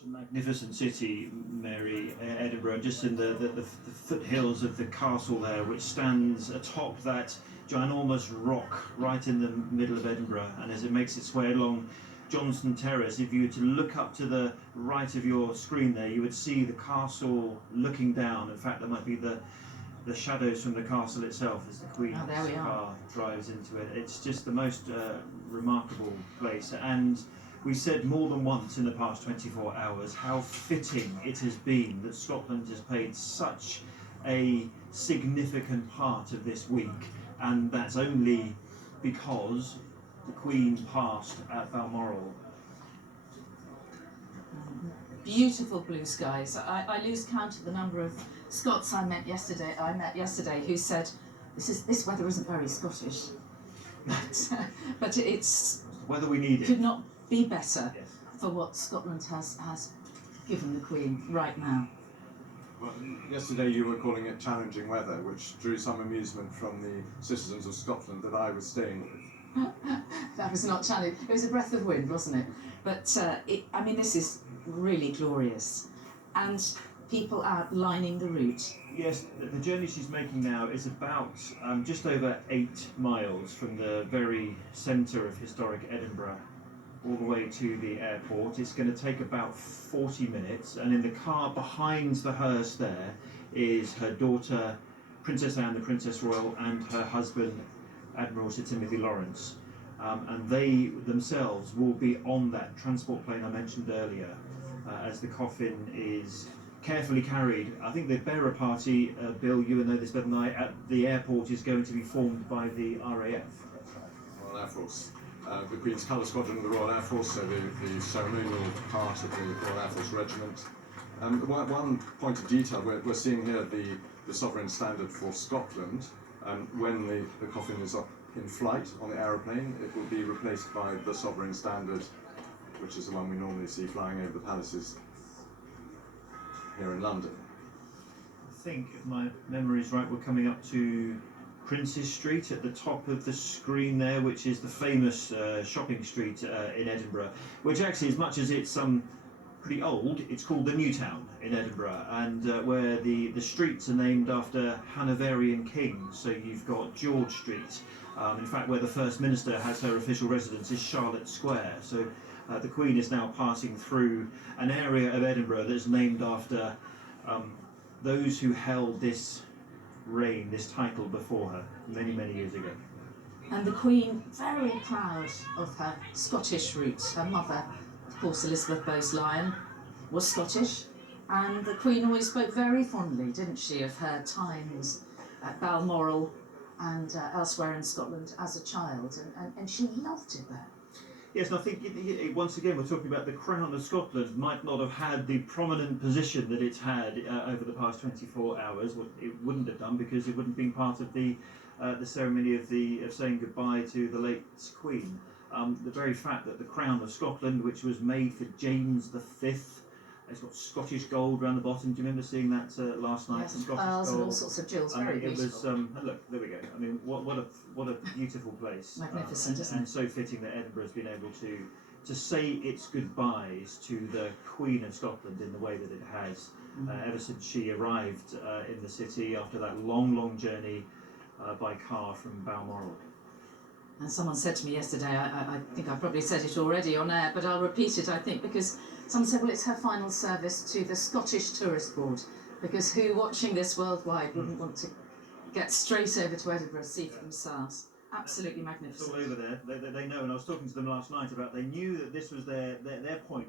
Such a magnificent city, Mary, Edinburgh, just in the foothills of the castle there, which stands atop that ginormous rock right in the middle of Edinburgh. And as it makes its way along Johnston Terrace, if you were to look up to the right of your screen there, you would see the castle looking down. In fact, there might be the shadows from the castle itself as the Queen's car drives into it. It's just the most remarkable place. And we said more than once in the past 24 hours how fitting it has been that Scotland has played such a significant part of this week, and that's only because the Queen passed at Balmoral. Beautiful blue skies. I lose count of the number of Scots I met yesterday who said this weather isn't very Scottish, but it's weather we need. Could not be better for what Scotland has given the Queen right now. Well, yesterday you were calling it challenging weather, which drew some amusement from the citizens of Scotland that I was staying with. That was not challenging. It was a breath of wind, wasn't it? But this is really glorious, and people out lining the route. Yes, the journey she's making now is about just over 8 miles from the very centre of historic Edinburgh all the way to the airport. It's going to take about 40 minutes, and in the car behind the hearse there is her daughter Princess Anne, the Princess Royal, and her husband Admiral Sir Timothy Lawrence, and they themselves will be on that transport plane I mentioned earlier as the coffin is carefully carried. I think the bearer party, Bill, you know this better than I, at the airport is going to be formed by the RAF. Royal Air Force. The Queen's Colour Squadron of the Royal Air Force, so the ceremonial part of the Royal Air Force Regiment. One point of detail, we're seeing here the sovereign standard for Scotland. When the coffin is up in flight on the aeroplane, it will be replaced by the sovereign standard, which is the one we normally see flying over the palaces here in London. I think, if my memory is right, we're coming up to Princes Street at the top of the screen there, which is the famous shopping street in Edinburgh, which actually, as much as it's pretty old, it's called the New Town in Edinburgh, and where the streets are named after Hanoverian kings. So you've got George Street. In fact, where the First Minister has her official residence is Charlotte Square. So the Queen is now passing through an area of Edinburgh that's named after those who held this reign, this title before her, many, many years ago. And the Queen, very proud of her Scottish roots. Her mother, of course, Elizabeth Bowes-Lyon, was Scottish, and the Queen always spoke very fondly, didn't she, of her times at Balmoral and elsewhere in Scotland as a child, and she loved it there. Yes, and I think once again we're talking about the Crown of Scotland might not have had the prominent position that it's had over the past 24 hours. Well, it wouldn't have done, because it wouldn't have been part of the ceremony of saying goodbye to the late Queen. The very fact that the Crown of Scotland, which was made for James V, it's got Scottish gold around the bottom. Do you remember seeing that last night? Yes, pearls and all sorts of jewels. Very beautiful. It was. Look, there we go. I mean, what a beautiful place. Magnificent, isn't it? And so fitting that Edinburgh has been able to say its goodbyes to the Queen of Scotland in the way that it has ever since she arrived in the city after that long journey by car from Balmoral. And someone said to me yesterday, I think I probably said it already on air, but I'll repeat it, I think, because someone said, well, it's her final service to the Scottish Tourist Board, because who, watching this worldwide, wouldn't want to get straight over to Edinburgh to see for themselves? Absolutely magnificent. It's all over there. They know, and I was talking to them last night about, they knew that this was their point.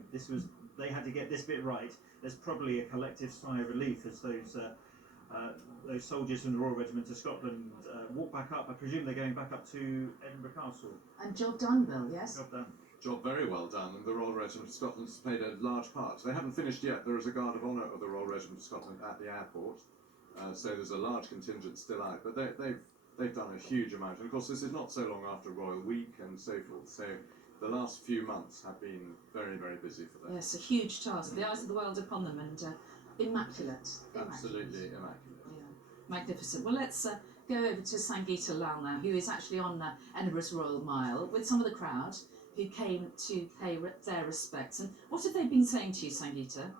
They had to get this bit right. There's probably a collective sigh of relief as those soldiers from the Royal Regiment of Scotland walk back up. I presume they're going back up to Edinburgh Castle. And job done, Bill, yes? Job done. Job very well done, and the Royal Regiment of Scotland has played a large part. They haven't finished yet. There is a Guard of Honour of the Royal Regiment of Scotland at the airport, so there's a large contingent still out, but they've done a huge amount. And of course, this is not so long after Royal Week and so forth, so the last few months have been very, very busy for them. Yes, a huge task. The eyes of the world upon them, and immaculate. Absolutely immaculate. Yeah, magnificent. Well, let's go over to Sangeeta Lal now, who is actually on Edinburgh's Royal Mile with some of the crowd, who came to pay their respects. And what have they been saying to you, Sangeeta?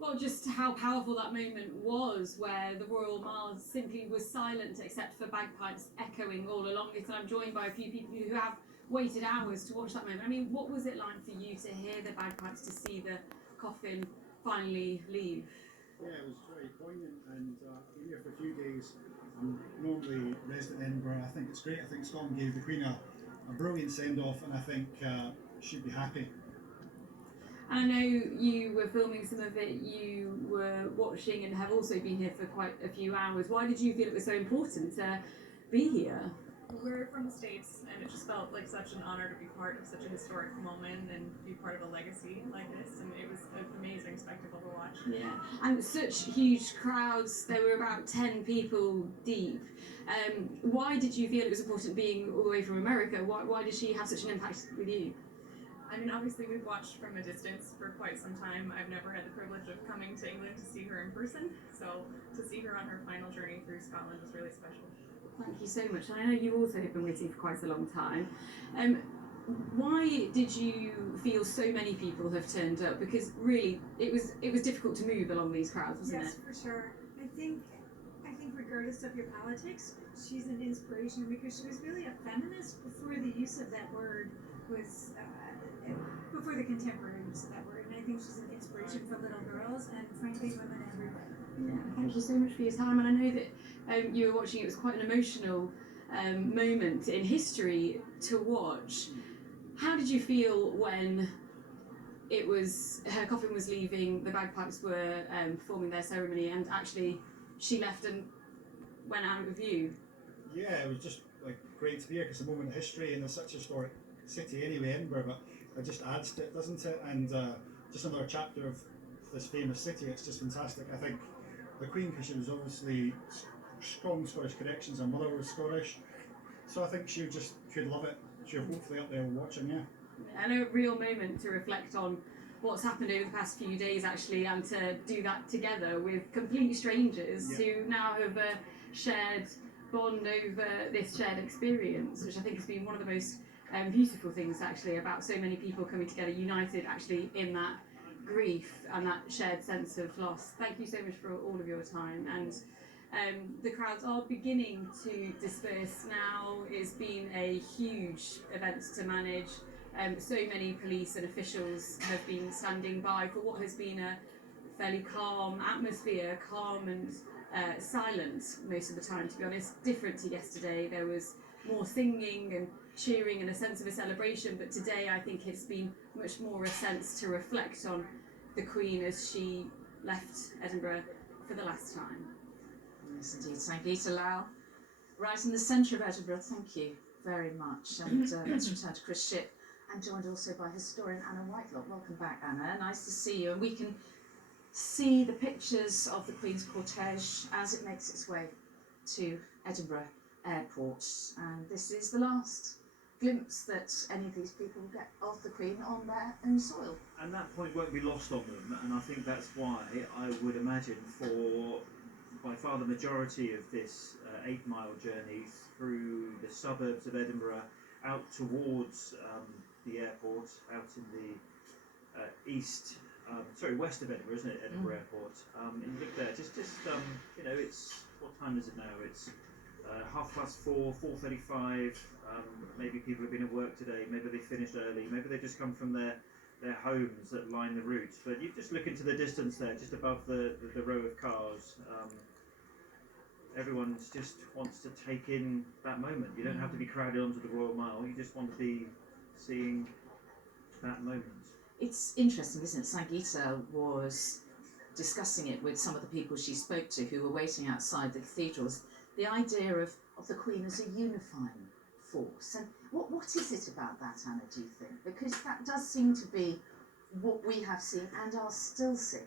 Well, just how powerful that moment was, where the Royal Mile simply was silent except for bagpipes echoing all along it. And I'm joined by a few people who have waited hours to watch that moment. I mean, what was it like for you to hear the bagpipes, to see the coffin finally leave? Yeah, it was very poignant, and I've been here for a few days. I'm normally resident in Edinburgh. I think it's great. I think Scotland gave the Queen a brilliant send-off, and I think she'd be happy. I know you were filming some of it, you were watching and have also been here for quite a few hours. Why did you feel it was so important to be here? We're from the States, and it just felt like such an honor to be part of such a historic moment and be part of a legacy like this, and it was an amazing spectacle to watch. Yeah, and such huge crowds, there were about 10 people deep. Why did you feel it was important being all the way from America? Why did she have such an impact with you? I mean, obviously we've watched from a distance for quite some time. I've never had the privilege of coming to England to see her in person, so to see her on her final journey through Scotland was really special. Thank you so much. And I know you also have been waiting for quite a long time. Why did you feel so many people have turned up? Because really, it was difficult to move along these crowds, wasn't Yes, it? for sure. I think regardless of your politics, she's an inspiration because she was really a feminist before the use of that word was before the contemporary use of that word. And I think she's an inspiration for little girls and frankly women everywhere. Yeah, thank you so much for your time. And I know that you were watching. It was quite an emotional moment in history to watch. How did you feel when her coffin was leaving, the bagpipes were performing their ceremony, and actually she left and went out of view? Yeah, it was just like great to be here because it's a moment in history, and it's such a historic city anyway, Edinburgh, but it just adds to it, doesn't it? And just another chapter of this famous city. It's just fantastic. I think the Queen, because she was obviously strong Scottish connections, her mother was Scottish, so I think she'd love it. She'll hopefully up there watching, yeah. And a real moment to reflect on what's happened over the past few days, actually, and to do that together with complete strangers who now have a shared bond over this shared experience, which I think has been one of the most beautiful things, actually, about so many people coming together, united, actually, in that grief and that shared sense of loss. Thank you so much for all of your time. And the crowds are beginning to disperse now. It's been a huge event to manage. So many police and officials have been standing by for what has been a fairly calm atmosphere, calm and silent most of the time, to be honest. Different to yesterday, there was more singing and cheering and a sense of a celebration, but today I think it's been much more a sense to reflect on the Queen as she left Edinburgh for the last time. Yes, indeed. Sangeeta Lal, right in the centre of Edinburgh. Thank you very much. And let's return to Chris Shipp, and joined also by historian Anna Whitelock. Welcome back, Anna. Nice to see you. And we can see the pictures of the Queen's cortege as it makes its way to Edinburgh Airport. And this is the last glimpse that any of these people will get of the Queen on their own soil. And that point won't be lost on them, and I think that's why I would imagine for by far the majority of this 8-mile journey through the suburbs of Edinburgh out towards the airport, out in the west of Edinburgh, isn't it? Edinburgh Airport. And you look there, just it's, what time is it now? It's 4:30, 4:35. Maybe people have been at work today. Maybe they finished early. Maybe they've just come from their homes that line the route. But you just look into the distance there, just above the row of cars. Everyone just wants to take in that moment. You don't have to be crowded onto the Royal Mile. You just want to be seeing that moment. It's interesting, isn't it? Sangeeta was discussing it with some of the people she spoke to who were waiting outside the cathedrals. The idea of the Queen as a unifying force. And what is it about that, Anna, do you think? Because that does seem to be what we have seen and are still seeing.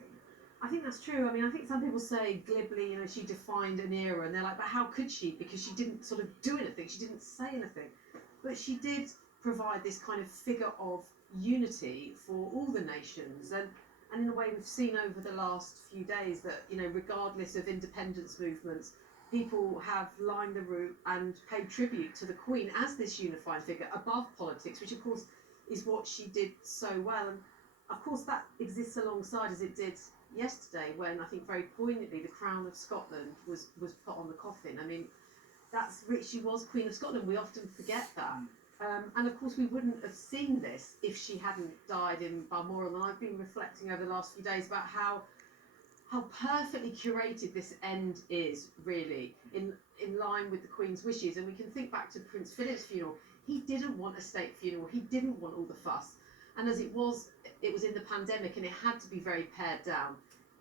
I think that's true. I mean, I think some people say glibly, she defined an era, and they're like, but how could she? Because she didn't sort of do anything, she didn't say anything. But she did provide this kind of figure of unity for all the nations. And in a way, we've seen over the last few days that, regardless of independence movements, people have lined the route and paid tribute to the Queen as this unifying figure above politics, which of course is what she did so well. And of course that exists alongside, as it did yesterday, when I think very poignantly the crown of Scotland was put on the coffin. I mean, she was Queen of Scotland. We often forget that. And of course we wouldn't have seen this if she hadn't died in Balmoral. And I've been reflecting over the last few days about how perfectly curated this end is, really, in line with the Queen's wishes. And we can think back to Prince Philip's funeral. He didn't want a state funeral. He didn't want all the fuss. And as it was in the pandemic, and it had to be very pared down.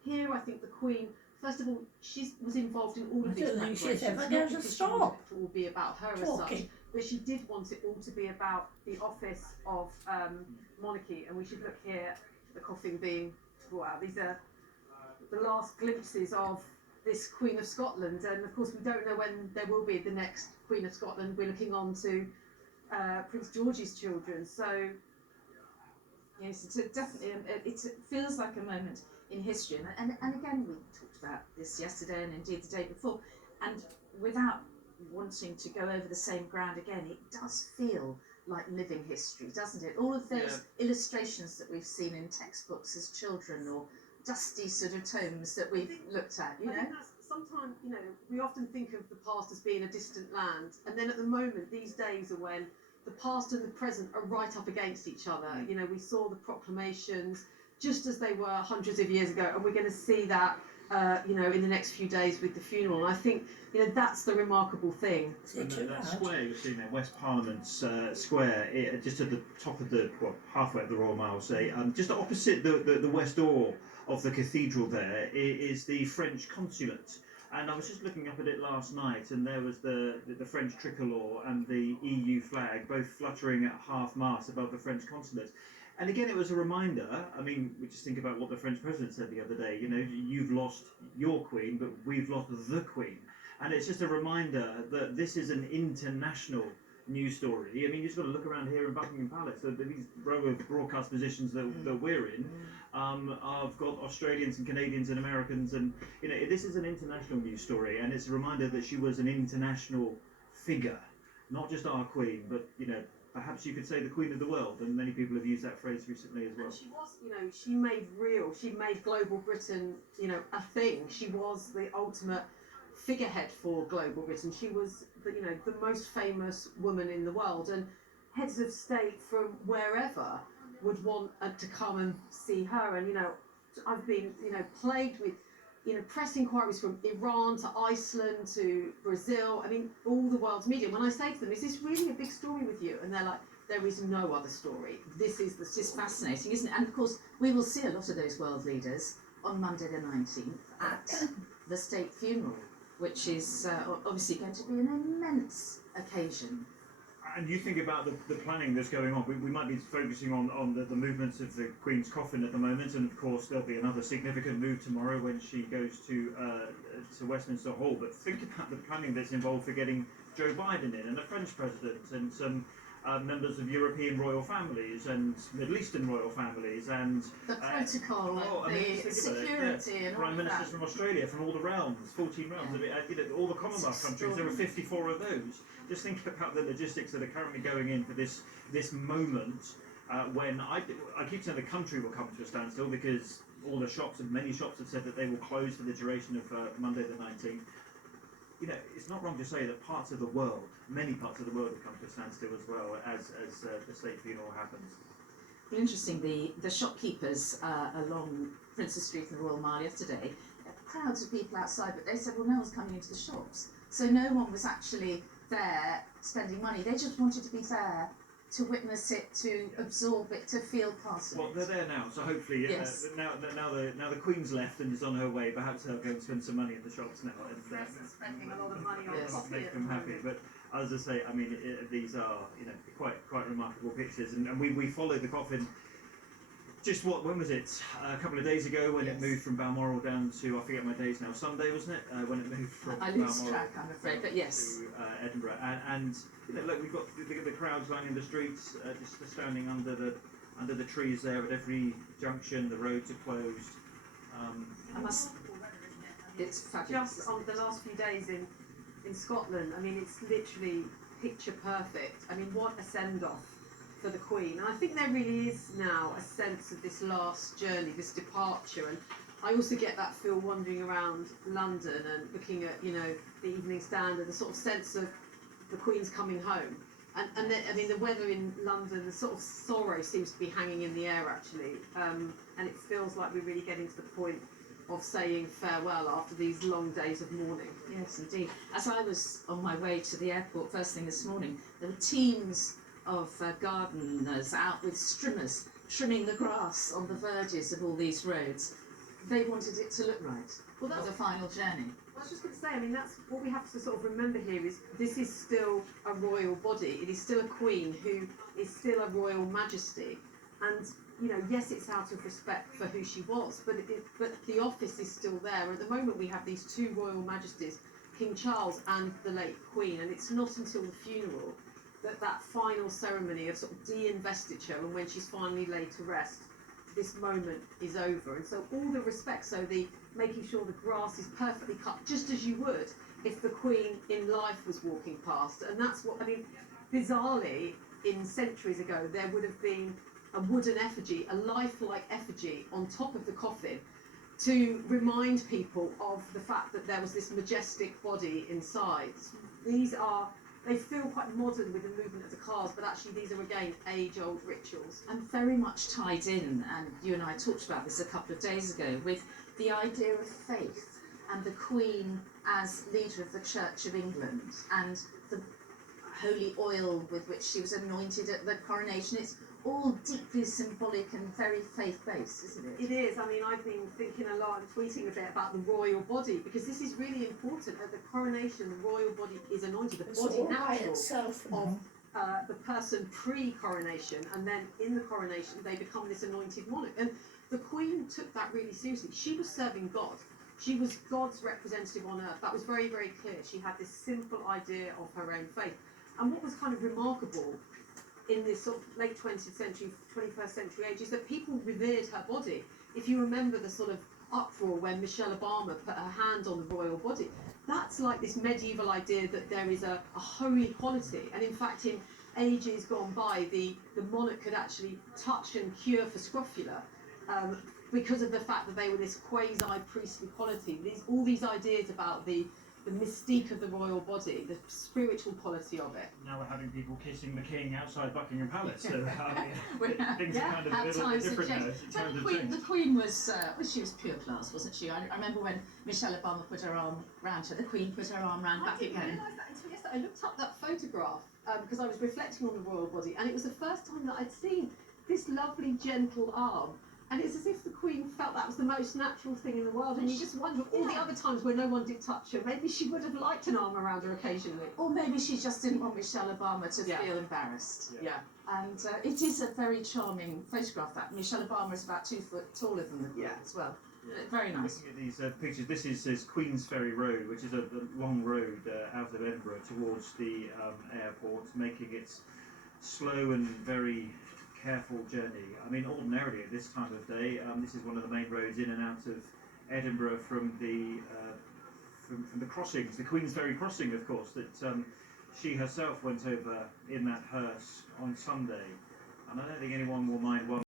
Here, I think the Queen, first of all, she was involved in all of these preparations, not because she wanted it to all be about her as such, but she did want it all to be about the office of monarchy. And we should look here, the coffin being brought out. These are the last glimpses of this Queen of Scotland, and of course we don't know when there will be the next Queen of Scotland. We're looking on to Prince George's children. So yes, it's definitely it feels like a moment in history, and again we talked about this yesterday and indeed the day before, and without wanting to go over the same ground again, it does feel like living history, doesn't it? All of those illustrations that we've seen in textbooks as children, or dusty sort of tomes that we've looked at, I think that's sometimes, we often think of the past as being a distant land, and then at the moment, these days are when the past and the present are right up against each other. We saw the proclamations just as they were hundreds of years ago, and we're going to see that, in the next few days with the funeral. And I think, that's the remarkable thing. And that square you're seeing there, West Parliament Square, just at the top of halfway up the Royal Mile, say, just opposite the west door of the cathedral there is the French consulate. And I was just looking up at it last night, and there was the French tricolour and the EU flag both fluttering at half-mast above the French consulate. And again, it was a reminder. I mean, we just think about what the French president said the other day. You've lost your queen, but we've lost the queen. And it's just a reminder that this is an international news story. I mean, you just got to look around here in Buckingham Palace. These row of broadcast positions that we're in, I've got Australians and Canadians and Americans, and this is an international news story, and it's a reminder that she was an international figure, not just our queen, but perhaps you could say the queen of the world, and many people have used that phrase recently as well. And she was, she made global Britain, a thing. She was the ultimate figurehead for global Britain. She was the most famous woman in the world, and heads of state from wherever would want to come and see her. And I've been plagued with press inquiries from Iran to Iceland to Brazil. I mean, all the world's media. When I say to them, "Is this really a big story with you?" and they're like, "There is no other story. This is It's just fascinating, isn't it? And of course, we will see a lot of those world leaders on Monday the 19th at the state funeral, which is obviously going to be an immense occasion. And you think about the planning that's going on. We might be focusing on the movements of the Queen's coffin at the moment, and of course there'll be another significant move tomorrow when she goes to Westminster Hall. But think about the planning that's involved for getting Joe Biden in, and the French president, and some members of European royal families and Middle Eastern royal families, and the protocol, the security, and all Prime of Ministers that. from Australia, from all the realms, 14 realms. All the Commonwealth countries. There are 54 of those. Just think about the logistics that are currently going in for this moment. When I keep saying the country will come to a standstill, because all the shops, and many shops have said that they will close for the duration of Monday the 19th. It's not wrong to say that parts of the world, many parts of the world, have come to a standstill as well as the state funeral happens. Well, interesting, the shopkeepers along Princess Street and the Royal Mile yesterday, crowds of people outside, but they said, well, no one's coming into the shops. So no one was actually there spending money. They just wanted to be there to witness it, to absorb it, to feel part of it. Well, they're there now, so hopefully Yes. now the Queen's left and is on her way. Perhaps they'll go and spend some money in the shops now. And, press is spending a lot of money on Yes. coffee make at the them happy. moment. But as I say, I mean, these are quite remarkable pictures, and we followed the coffin. Just when was it? A couple of days ago, when it moved from Balmoral down to, I forget my days now. Sunday, wasn't it? When it moved from I lose Balmoral track, I'm afraid, but yes. to Edinburgh, and look, we've got the crowds lining the streets, just standing under the trees there at every junction. The roads are closed. It's fabulous. Just on the last few days in in Scotland. I mean, it's literally picture perfect. I mean, what a send off for the Queen. And I think there really is now a sense of this last journey, this departure. And I also get that feel wandering around London and looking at, you know, the Evening Standard, the sort of sense of the Queen's coming home. And I mean, the weather in London, the sort of sorrow seems to be hanging in the air, actually. And it feels like we're really getting to the point of saying farewell after these long days of mourning. Yes, indeed. As I was on my way to the airport first thing this morning, there were teams of gardeners out with trimmers trimming the grass on the verges of all these roads. They wanted it to look right for the final journey. I was just going to say, I mean, that's what we have to sort of remember here is this is still a royal body. It is still a queen who is still a royal majesty. And, you know, yes, it's out of respect for who she was, but the office is still there. At the moment, we have these two royal majesties, King Charles and the late Queen, and it's not until the funeral that final ceremony of sort of de-investiture and when she's finally laid to rest, this moment is over. And so all the respect, so the making sure the grass is perfectly cut, just as you would if the Queen in life was walking past. And that's what, I mean, bizarrely, in centuries ago, there would have been a wooden effigy, a lifelike effigy on top of the coffin to remind people of the fact that there was this majestic body inside. They feel quite modern with the movement of the cars, but actually these are, again, age-old rituals. And very much tied in, and you and I talked about this a couple of days ago, with the idea of faith and the Queen as leader of the Church of England and the holy oil with which she was anointed at the coronation. It's all deeply symbolic and very faith-based, isn't it? It is. I mean, I've been thinking a lot and tweeting a bit about the royal body, because this is really important. At the coronation, the royal body is anointed, the body natural of the person pre-coronation, and then in the coronation they become this anointed monarch. And the Queen took that really seriously. She was serving God. She was God's representative on earth. That was very, very clear. She had this simple idea of her own faith. And what was kind of remarkable in this sort of late 20th century, 21st century age is that people revered her body. If you remember the sort of uproar when Michelle Obama put her hand on the royal body, that's like this medieval idea that there is a holy quality. And in fact, in ages gone by, the monarch could actually touch and cure for scrofula because of the fact that they were this quasi-priestly quality. All these ideas about the mystique of the royal body, the spiritual quality of it. Now we're having people kissing the king outside Buckingham Palace, so things Yeah, are kind of a at little bit times different have now. changed. It's But times have the changed. Queen was, well, she was pure class, wasn't she? I remember when Michelle Obama put her arm round her, the Queen put her arm round I didn't Buckingham. realise that until yesterday. I looked up that photograph because I was reflecting on the royal body, and it was the first time that I'd seen this lovely, gentle arm. And it's as if the Queen felt that was the most natural thing in the world. And you just wonder, all the other times where no one did touch her, maybe she would have liked an arm around her occasionally. Or maybe she just didn't want Michelle Obama to Yeah. feel embarrassed. Yeah. And it is a very charming photograph. That Michelle Obama is about 2 foot taller than the Queen as well. Very nice. Looking at these pictures, this is Queensferry Road, which is a long road out of Edinburgh towards the airport, making its slow and very careful journey. I mean, ordinarily at this time of day, this is one of the main roads in and out of Edinburgh from the crossings, the Queensferry crossing, of course, that she herself went over in that hearse on Sunday. And I don't think anyone will mind one